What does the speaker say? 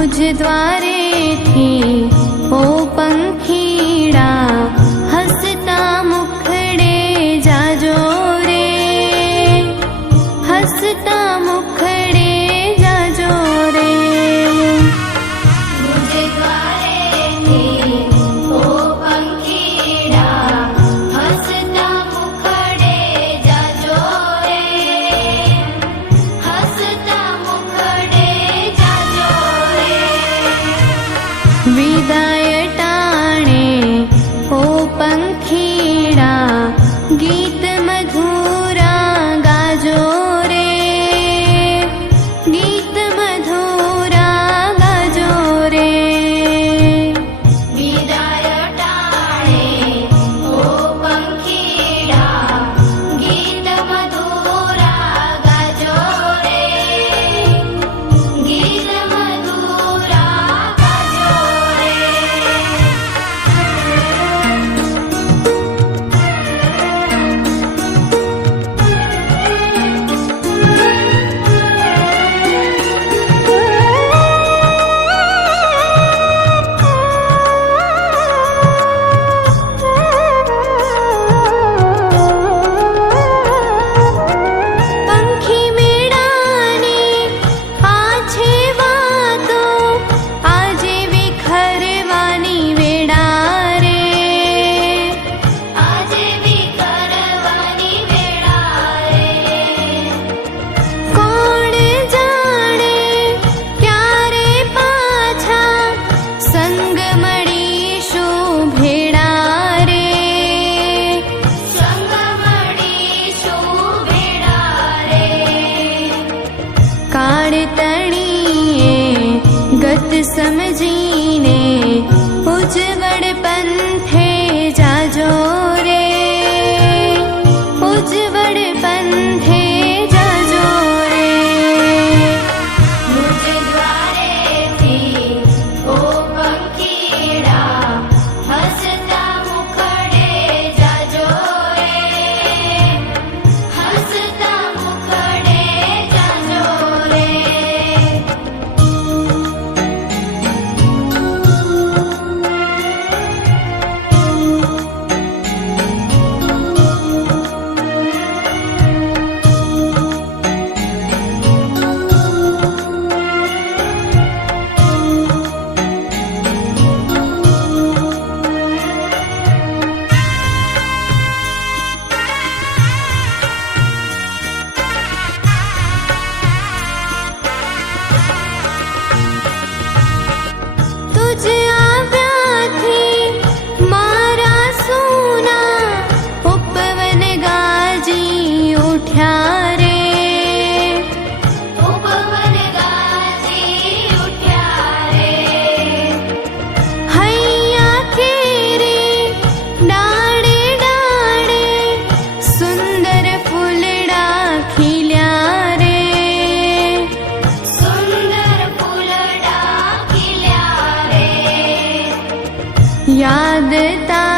मुझ द्वारे थी ओ पंखीड़ा हसता मुखड़े जाजो रे, हसता मुखड़े जाजो रे। मुझ द्वारे थी ओ पंखीड़ा हसता मुखड़े जाजो रे, हसता मुखड़े जाजो रे। विदाय टाणे ओ पंखीड़ा गीत मधुरा गाजो रे, गीत मधुरा गाजो रे। विदाय टाणे ओ पंखीड़ा गीत मधुरा गाजो रे, गीत मधुरा गाजो रे। पंखी मेड़ानी आछे वातो आजे विखरवानी वेड़ा रे, आजे विखरवानी वेड़ा रे। कोण जाणे क्यारे पाछा संग मळीशुं भेड़ा रे, संग मळीशुं भेड़ा रे। काळ तणीए गत समजीने उजवड़ पंथे जाजो रे, उजवड़ पंथे जाजो रे। मुझ द्वारे थी ओ पंखीड़ा हसता मुखड़े जाजो रे, हसता मुखड़े जाजो रे। तुझ આવ્યાથી મારા સોના ઉપવન ગાજી ઉઠ્યા રે, ઉપવન ગાજી ઉઠ્યા રે। હૈયા કેરે ડાળે ડાળે સુંદર ફૂલડા ખીલ્યા રે, સુંદર ફૂલડા ખીલ્યા રે। याद ता